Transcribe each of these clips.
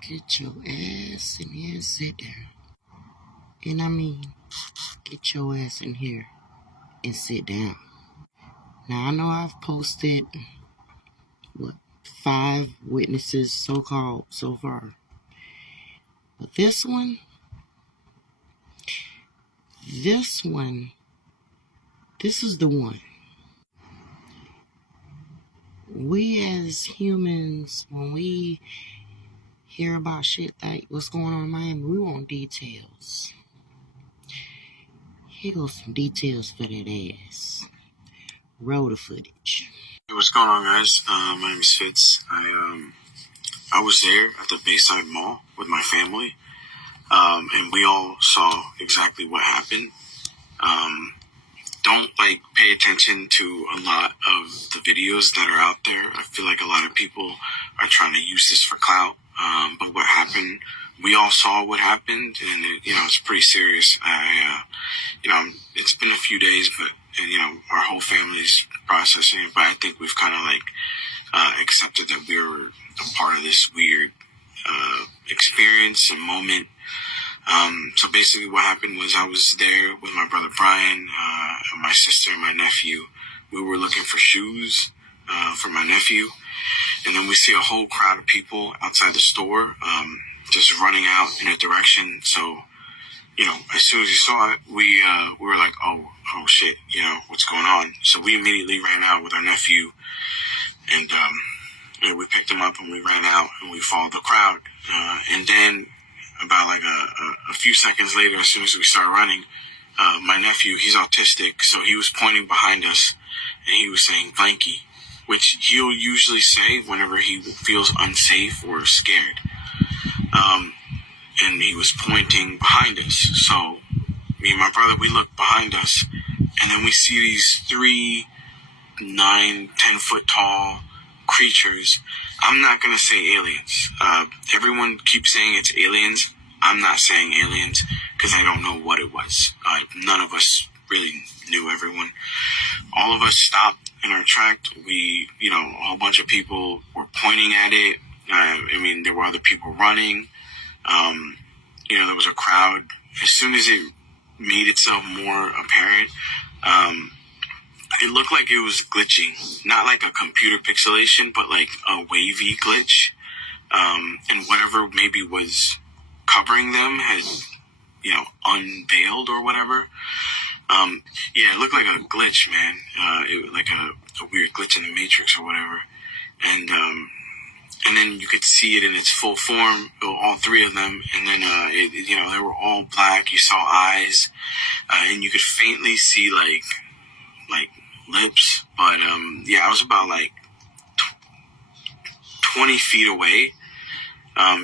Get your ass in here and sit down. And I mean, get your ass in here and sit down. Now, I know I've posted, 5 witnesses so-called so far. But this one, this is the one. We as humans, when we hear about shit like what's going on in Miami, we want details. Here goes some details for that ass. Roll the footage. Hey, what's going on, guys? My name is Fitz. I was there at the Bayside Mall with my family, and we all saw exactly what happened. Don't pay attention to a lot of the videos that are out there. I feel like a lot of people are trying to use this for clout. But what happened, we all saw what happened, and it's pretty serious. It's been a few days, and our whole family's processing it. But I think we've kind of accepted that we were a part of this weird experience and moment. So basically what happened was I was there with my brother Brian, my sister, and my nephew. We were looking for shoes for my nephew. And then we see a whole crowd of people outside the store just running out in a direction. So, as soon as we saw it, we were like, oh shit, what's going on? So we immediately ran out with our nephew. And we picked him up and we ran out and we followed the crowd. And then about a few seconds later, as soon as we started running, my nephew, he's autistic, so he was pointing behind us and he was saying blanky, which he'll usually say whenever he feels unsafe or scared. And he was pointing behind us. So me and my brother, we look behind us and then we see these 3, 9, 10 foot tall creatures. I'm not going to say aliens. Everyone keeps saying it's aliens. I'm not saying aliens because I don't know what it was. None of us really knew everyone. All of us stopped in our track. We, a whole bunch of people were pointing at it. There were other people running. There was a crowd. As soon as it made itself more apparent, it looked like it was glitching. Not like a computer pixelation, but like a wavy glitch. And whatever maybe was covering them had, unveiled or whatever. It looked like a glitch, man. It like a weird glitch in the Matrix or whatever. And then you could see it in its full form, all 3 of them. And then, they were all black. You saw eyes, and you could faintly see like lips. But, I was about 20 feet away.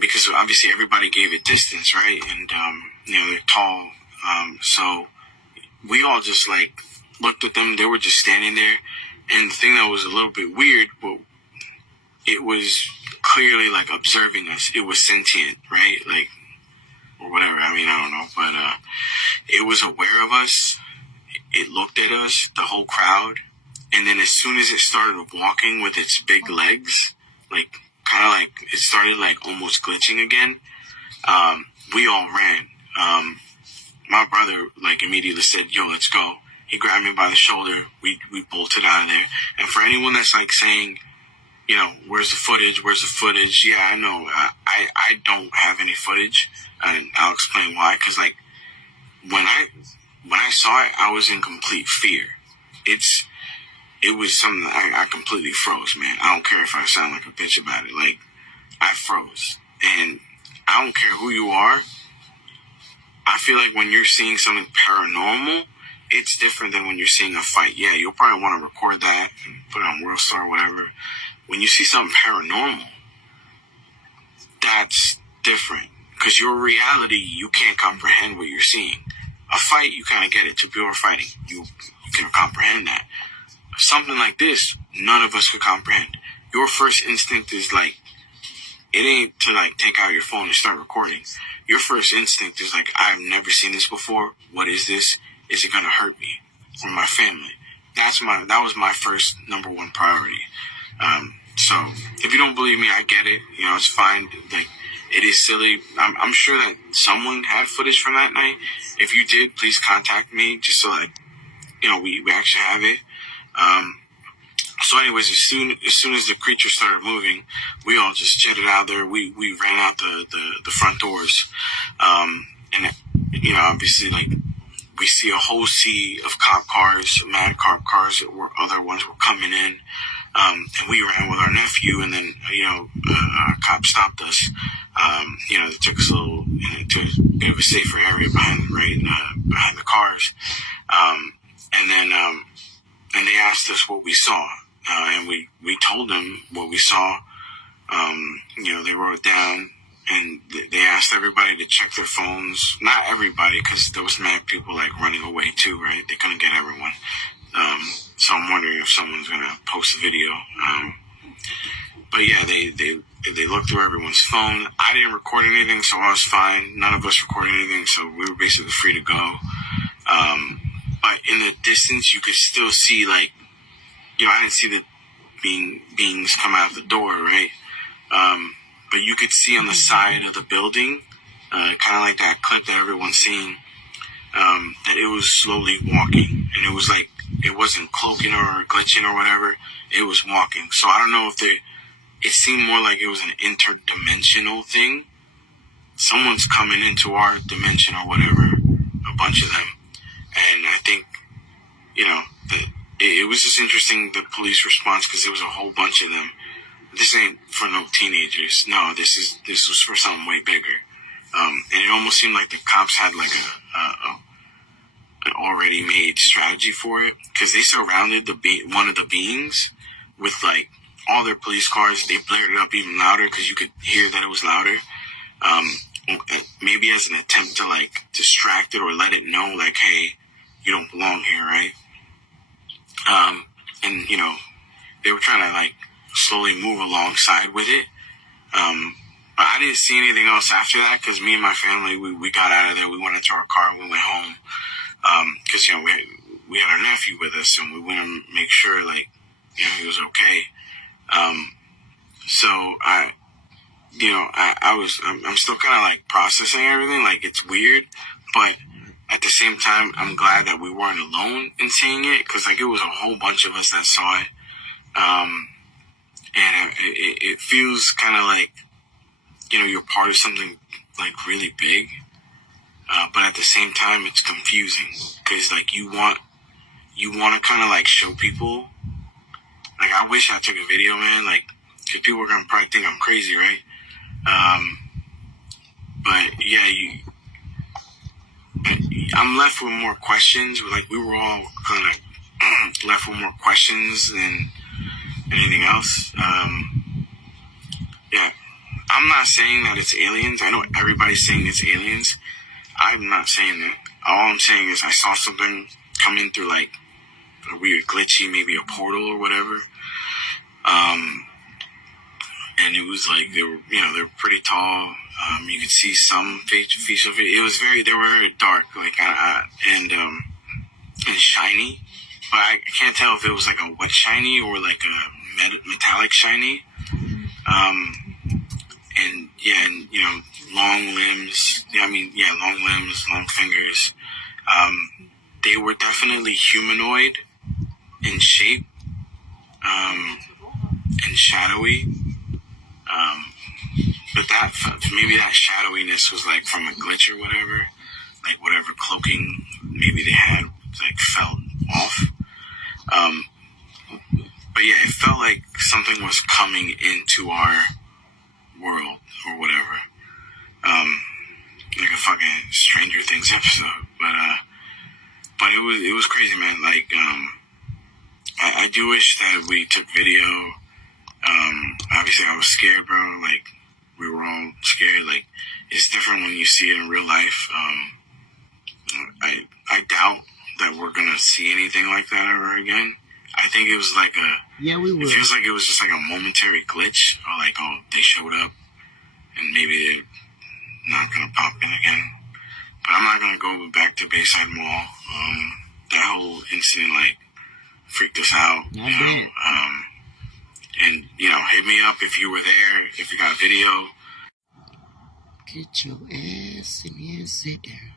Because obviously everybody gave it distance, right? And, they're tall. So we all just looked at them. They were just standing there. And the thing that was a little bit weird, but it was clearly observing us. It was sentient, right? Or whatever. I don't know. But, it was aware of us. It looked at us, the whole crowd. And then as soon as it started walking with its big legs, it started almost glitching again. We all ran. My brother immediately said, yo, let's go. He grabbed me by the shoulder. We bolted out of there. And for anyone that's saying, where's the footage? Yeah, I know. I don't have any footage, and I'll explain why. Cause when I saw it, I was in complete fear. It was something that I completely froze, man. I don't care if I sound like a bitch about it. I froze. And I don't care who you are. I feel like when you're seeing something paranormal, it's different than when you're seeing a fight. Yeah, you'll probably want to record that and put it on WorldStar or whatever. When you see something paranormal, that's different. Because your reality, you can't comprehend what you're seeing. A fight, you kind of get it. 2 people are fighting. You can comprehend that. Something like this, none of us could comprehend. Your first instinct is it ain't to take out your phone and start recording. Your first instinct is I've never seen this before. What is this? Is it gonna hurt me or my family? That was my first number 1 priority. So if you don't believe me, I get it. It's fine. it is silly. I'm sure that someone had footage from that night. If you did, please contact me just so that we actually have it. So anyways, as soon as the creature started moving, we all just jetted out there. We ran out the front doors. And obviously, like, we see a whole sea of cop cars, mad cop cars that were other ones were coming in. And we ran with our nephew, and then a cop stopped us. They took us a little to a bit of a safer area behind the cars. And they asked us what we saw. And we told them what we saw. They wrote it down, and they asked everybody to check their phones. Not everybody, because there was mad people like running away too, right? They couldn't get everyone. So I'm wondering if someone's gonna post a video. But yeah, they looked through everyone's phone. I didn't record anything, so I was fine. None of us recorded anything, so we were basically free to go. But in the distance, you could still see, like, I didn't see the beings come out of the door, right? But you could see on the side of the building, kind of like that clip that everyone's seeing, that it was slowly walking. And it was like, it wasn't cloaking or glitching or whatever. It was walking. So I don't know if it seemed more like it was an interdimensional thing. Someone's coming into our dimension or whatever, a bunch of them. And I think, it was just interesting, the police response, because there was a whole bunch of them. This ain't for no teenagers. No, this was for something way bigger. And it almost seemed like the cops had like an already made strategy for it, because they surrounded one of the beings with like all their police cars. They blared it up even louder because you could hear that it was louder. Maybe as an attempt to like distract it or let it know like, hey, you don't belong here, right? And they were trying to like slowly move alongside with it. But I didn't see anything else after that, because me and my family, we got out of there. We went into our car and we went home. Because, we had our nephew with us, and we went to make sure, like, he was okay. So I'm still kind of like processing everything. Like, it's weird, but at the same time, I'm glad that we weren't alone in seeing it, because like it was a whole bunch of us that saw it. And it feels kind of like, you're part of something like really big. But at the same time, it's confusing, because like you want to kind of like show people. Like, I wish I took a video, man. Like, because people are gonna probably think I'm crazy, right? But yeah, I'm left with more questions. Like, we were all kind of left with more questions than anything else. Yeah, I'm not saying that it's aliens. I know everybody's saying it's aliens. I'm not saying that. All I'm saying is I saw something come in through like a weird glitchy, maybe a portal or whatever. And it was like they were pretty tall. You could see some facial. They were very dark, like and shiny. But I can't tell if it was like a wet shiny or like a metallic shiny. And yeah, and long limbs. Long limbs, long fingers. They were definitely humanoid in shape, and shadowy. But maybe that shadowiness was like from a glitch or whatever, like whatever cloaking maybe they had like fell off. But yeah, it felt like something was coming into our world or whatever. Like a fucking Stranger Things episode. But it was crazy, man. Like, I do wish that we took video. Obviously I was scared, bro. Like, we were all scared. Like, it's different when you see it in real life. I doubt that we're gonna see anything like that ever again. I think it was like we will. It feels like it was just like a momentary glitch, or like, oh, they showed up, and maybe they're not gonna pop in again. But I'm not gonna go back to Bayside Mall. That whole incident like freaked us out. And hit me up if you were there, if you got video. Get your ass in here and sit there.